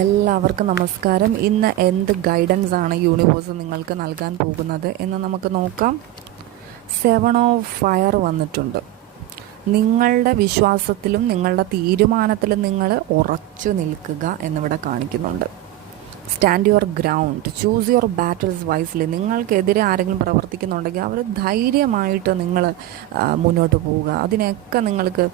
എല്ലാവർക്കും നമസ്കാരം. ഇന്ന് എന്ത് ഗൈഡൻസ് ആണ് യൂണിവേഴ്സ് നിങ്ങൾക്ക് നൽകാൻ പോകുന്നത് എന്ന് നമുക്ക് നോക്കാം. 7 ഓഫ് ഫയർ വന്നിട്ടുണ്ട്. നിങ്ങളുടെ വിശ്വാസത്തിലും നിങ്ങളുടെ തീരുമാനത്തിലും നിങ്ങൾ ഉറച്ചു നിൽക്കുക എന്നിവിടെ കാണിക്കുന്നുണ്ട്. Stand your ground, choose your battles wisely. നിങ്ങൾക്കെതിരെ ആരെങ്കിലും പ്രവർത്തിക്കുന്നുണ്ടെങ്കിൽ അവർ ധൈര്യമായിട്ട് നിങ്ങൾ മുന്നോട്ട് പോവുക. അതിനെയൊക്കെ നിങ്ങൾക്ക്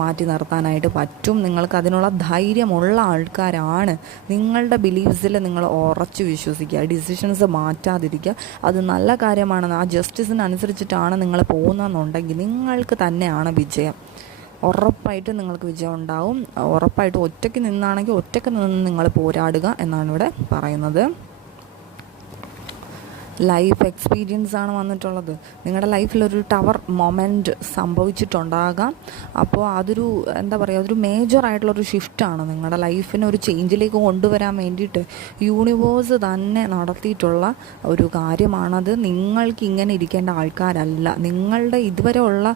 മാറ്റി നിർത്താനായിട്ട് പറ്റും. നിങ്ങൾക്ക് അതിനുള്ള ധൈര്യമുള്ള ആൾക്കാരാണ്. നിങ്ങളുടെ ബിലീഫ്സിൽ നിങ്ങൾ ഉറച്ചു വിശ്വസിക്കുക, ഡിസിഷൻസ് മാറ്റാതിരിക്കുക. അത് നല്ല കാര്യമാണ്. ആ ജസ്റ്റിസിനനുസരിച്ചിട്ടാണ് നിങ്ങൾ പോകുന്നതെന്നുണ്ടെങ്കിൽ നിങ്ങൾക്ക് തന്നെയാണ് വിജയം. ഉറപ്പായിട്ട് നിങ്ങൾക്ക് വിജയം ഉണ്ടാവും. ഉറപ്പായിട്ട് ഒറ്റയ്ക്ക് നിന്നാണെങ്കിൽ ഒറ്റയ്ക്ക് നിന്ന് നിങ്ങൾ പോരാടുക എന്നാണ് ഇവിടെ പറയുന്നത്. ലൈഫ് എക്സ്പീരിയൻസ് ആണ് വന്നിട്ടുള്ളത്. നിങ്ങളുടെ ലൈഫിലൊരു ടവർ മൊമെൻറ്റ് സംഭവിച്ചിട്ടുണ്ടാകാം. അപ്പോൾ അതൊരു അതൊരു മേജറായിട്ടുള്ളൊരു ഷിഫ്റ്റാണ്. നിങ്ങളുടെ ലൈഫിനെ ഒരു ചേഞ്ചിലേക്ക് കൊണ്ടുവരാൻ വേണ്ടിയിട്ട് യൂണിവേഴ്സ് തന്നെ നടത്തിയിട്ടുള്ള ഒരു കാര്യമാണത്. നിങ്ങൾക്ക് ഇങ്ങനെ ഇരിക്കേണ്ട ആൾക്കാരല്ല. നിങ്ങളുടെ ഇതുവരെ ഉള്ള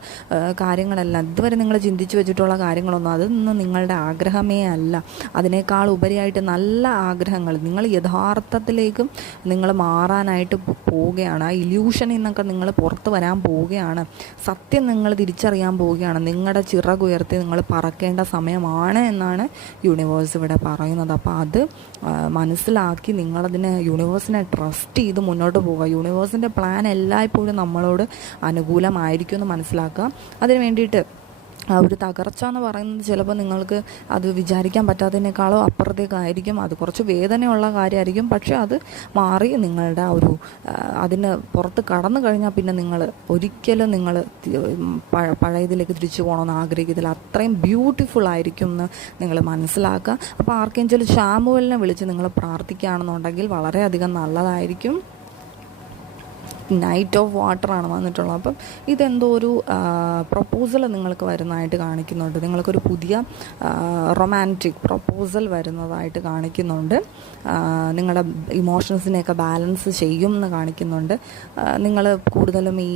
കാര്യങ്ങളല്ല, ഇതുവരെ നിങ്ങൾ ചിന്തിച്ചു വെച്ചിട്ടുള്ള കാര്യങ്ങളൊന്നും അതൊന്നും നിങ്ങളുടെ ആഗ്രഹമേ അല്ല. അതിനേക്കാൾ ഉപരിയായിട്ട് നല്ല ആഗ്രഹങ്ങൾ, നിങ്ങൾ യഥാർത്ഥത്തിലേക്കും നിങ്ങൾ മാറാനായിട്ട് പോവുകയാണ്. ആ ഇല്യൂഷനിൽ നിന്നൊക്കെ നിങ്ങൾ പുറത്ത് വരാൻ പോവുകയാണ്. സത്യം നിങ്ങൾ തിരിച്ചറിയാൻ പോവുകയാണ്. നിങ്ങളുടെ ചിറകുയർത്തി നിങ്ങൾ പറക്കേണ്ട സമയമാണ് എന്നാണ് യൂണിവേഴ്സ് ഇവിടെ പറയുന്നത്. അപ്പോൾ അത് മനസ്സിലാക്കി നിങ്ങളതിനെ യൂണിവേഴ്സിനെ ട്രസ്റ്റ് ചെയ്ത് മുന്നോട്ട് പോവുക. യൂണിവേഴ്സിൻ്റെ പ്ലാൻ എല്ലായ്പ്പോഴും നമ്മളോട് അനുകൂലമായിരിക്കും എന്ന് മനസ്സിലാക്കുക. അതിന് വേണ്ടിയിട്ട് ഒരു തകർച്ച എന്ന് പറയുന്നത് ചിലപ്പോൾ നിങ്ങൾക്ക് അത് വിചാരിക്കാൻ പറ്റാത്തതിനേക്കാളോ അപ്പുറത്തേക്കായിരിക്കും. അത് കുറച്ച് വേദനയുള്ള കാര്യമായിരിക്കും. പക്ഷേ അത് മാറി നിങ്ങളുടെ ഒരു അതിന് പുറത്ത് കടന്നു കഴിഞ്ഞാൽ പിന്നെ നിങ്ങൾ ഒരിക്കലും നിങ്ങൾ പഴയതിലേക്ക് തിരിച്ചു പോകണമെന്ന് ആഗ്രഹിക്കത്തില്ല. അത്രയും ബ്യൂട്ടിഫുൾ ആയിരിക്കും എന്ന് നിങ്ങൾ മനസ്സിലാക്കുക. അപ്പോൾ ആർക്കെങ്കിലും ശാമുവലിനെ വിളിച്ച് നിങ്ങൾ പ്രാർത്ഥിക്കുകയാണെന്നുണ്ടെങ്കിൽ വളരെയധികം നല്ലതായിരിക്കും. നൈറ്റ് ഓഫ് വാട്ടറാണ് വന്നിട്ടുള്ളത്. അപ്പം ഇതെന്തോ ഒരു പ്രപ്പോസൽ നിങ്ങൾക്ക് വരുന്നതായിട്ട് കാണിക്കുന്നുണ്ട്. നിങ്ങൾക്കൊരു പുതിയ റൊമാൻറ്റിക് പ്രപ്പോസൽ വരുന്നതായിട്ട് കാണിക്കുന്നുണ്ട്. നിങ്ങളുടെ ഇമോഷൻസിനെയൊക്കെ ബാലൻസ് ചെയ്യും എന്ന് കാണിക്കുന്നുണ്ട്. നിങ്ങൾ കൂടുതലും ഈ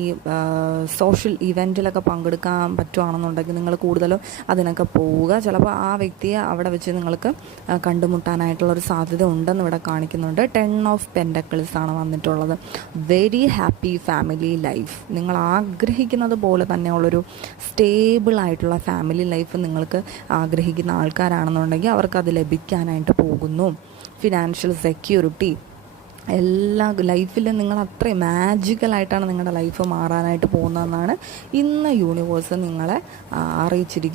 സോഷ്യൽ ഇവൻറ്റിലൊക്കെ പങ്കെടുക്കാൻ പറ്റുകയാണെന്നുണ്ടെങ്കിൽ നിങ്ങൾ കൂടുതലും അതിനൊക്കെ പോവുക. ചിലപ്പോൾ ആ വ്യക്തിയെ അവിടെ വെച്ച് നിങ്ങൾക്ക് കണ്ടുമുട്ടാനായിട്ടുള്ളൊരു സാധ്യത ഉണ്ടെന്ന് ഇവിടെ കാണിക്കുന്നുണ്ട്. 10 ഓഫ് പെൻറ്റക്കിൾസ് ആണ് വന്നിട്ടുള്ളത്. Very happy family life. നിങ്ങൾ ആഗ്രഹിക്കുന്നത് പോലെ തന്നെയുള്ളൊരു സ്റ്റേബിൾ ആയിട്ടുള്ള ഫാമിലി ലൈഫ് നിങ്ങൾക്ക് ആഗ്രഹിക്കുന്ന ആൾക്കാരാണെന്നുണ്ടെങ്കിൽ അവർക്കത് ലഭിക്കാനായിട്ട് പോകുന്നു. ഫിനാൻഷ്യൽ സെക്യൂരിറ്റി, എല്ലാ ലൈഫിലും നിങ്ങൾ അത്രയും മാജിക്കലായിട്ടാണ് നിങ്ങളുടെ ലൈഫ് മാറാനായിട്ട് പോകുന്നതെന്നാണ് ഇന്ന് യൂണിവേഴ്സ് നിങ്ങളെ അറിയിച്ചിരിക്കുന്നത്.